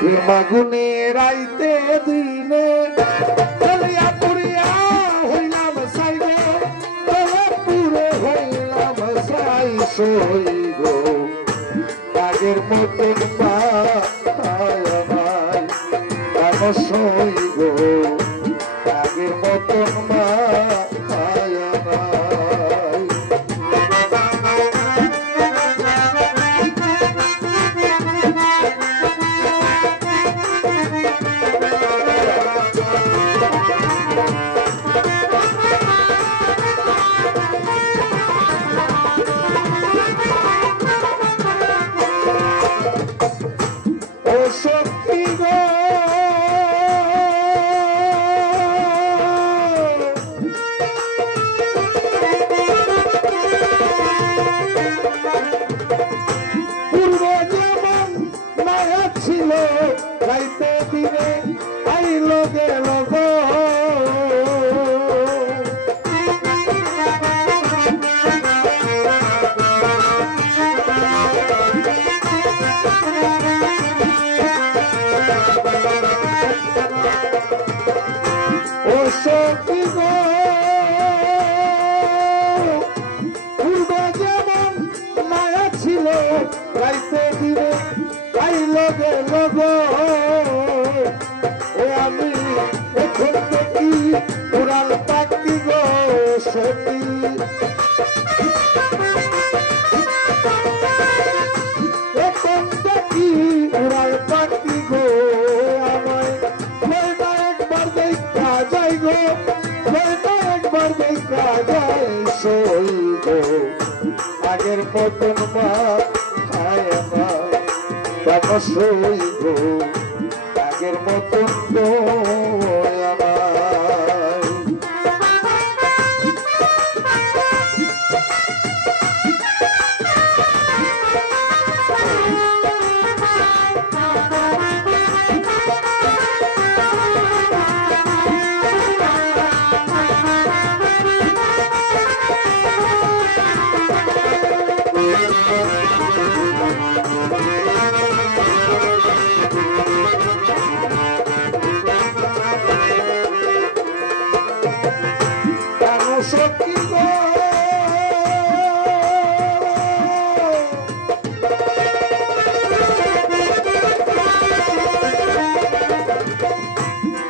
প্রেমাগুনে রাইতে দিনে চলিয়া পুরিয়া হইলাম সাই গো তবে পুরে হইলাম সাই সই গো আগের মতন মায়ামাই কেন সই গো আগের মতন মায়ামাই রাইতে দিনে আইলো গেল গো ও সখী গো পূর্বে যেমন মায়া ছিল রাইতে দিনে আইলো গেল গো ও আমি এখন দেখি উড়াল পাখি গো সখী এখন দেখি উড়াল পাখি গো আমায় কয়টা একবার দেখা যাই গো কয়টা একবার দেখা যায় সই গো আগের মতন মা খায় মা কেন সই গো আগের মতন গো সখী গো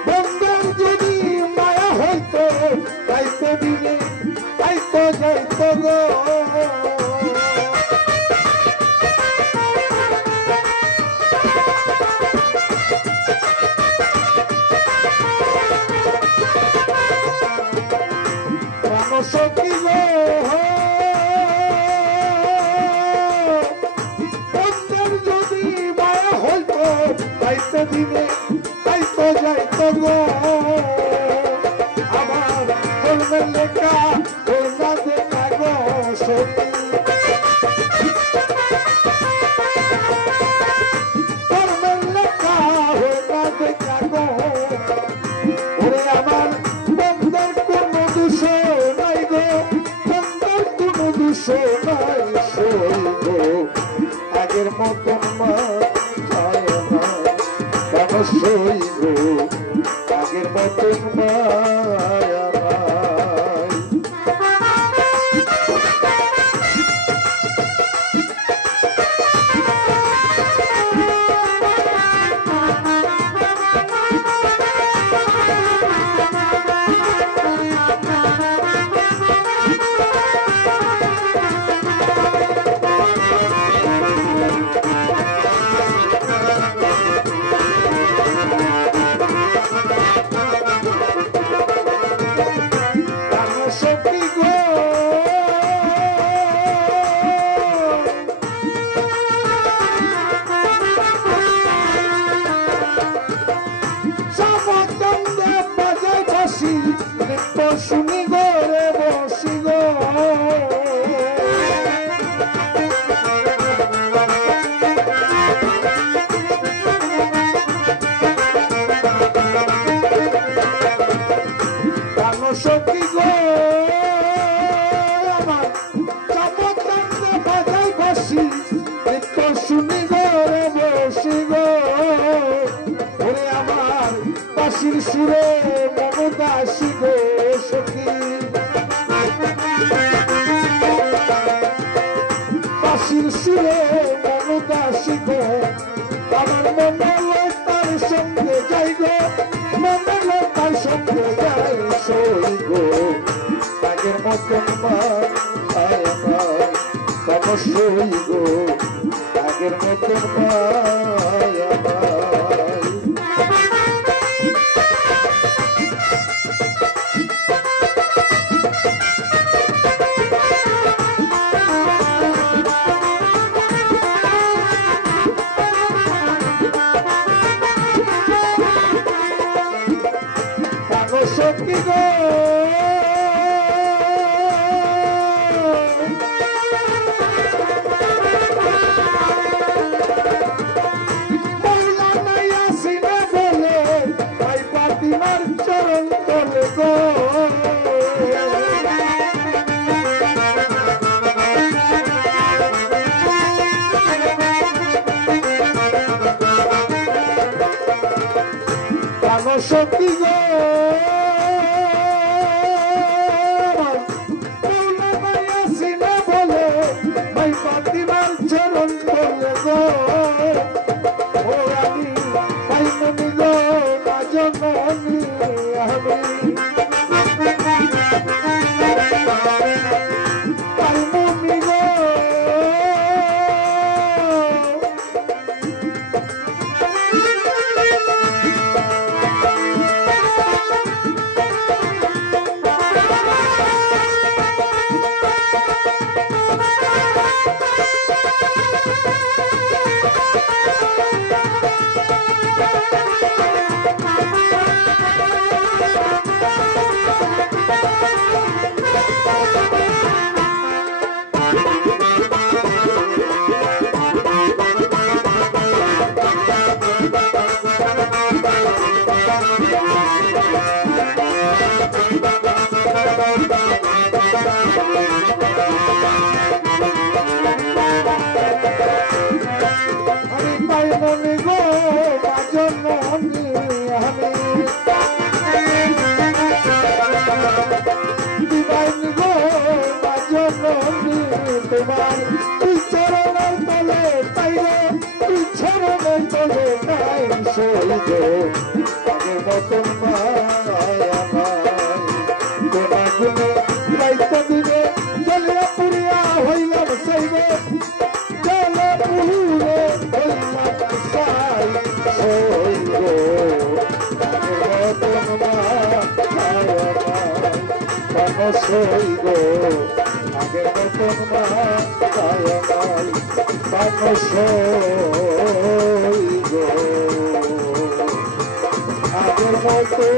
বন্ধুর যদি মায়া হইতো যাইতে দিলে আইতো যাইতো গো সখী গো বন্ধুর যদি মায়া হইতো যাইতে দিলে আইতো যাইতো গো আমার কলমের লেখা কইলা দেখা গো সখী কলমের লেখা হইলা দেখা গো ওরে আমার বন্ধুর কোনো দোষ নাই গো বন্ধুর কোনো দোষ নাই সই গো আগের মতন মা যায় না কেন সই গো আগের মতন মায়া শুনি গো রে বসি গো সখী গো আমার চাপত কান্দে বাজাই বাসি নিত্য শুনি গো রে বসি গো ওরে আমার বাসির সুরে মমদাসী গো সখী বাসির সুরে মমদাসী গো আমার মনে তার সঙ্গে যাই গো মনে তার সঙ্গে যাই সই গো আগের মতন মায় আমার অবশ্যই গো আগের মতন মায় আমার সখী গো তোমার চরণ তলে গো সখী গো চরণ তলে গো ও আমি পাইমনি গো না জননী আমি পাইমনি গো তোমার তুই চরণের তলে পাইলে তুই চরণের তলে নাই সইবে আগের মতন মায়া তোমার গুণে দায়িত্ব দিবে জলে পুরিয়া হইলাম সেইবে জলে পুরে হইলাম সাই সইবে আগের মতন মায়া সইব আগের মতন মানুষ আগের মতো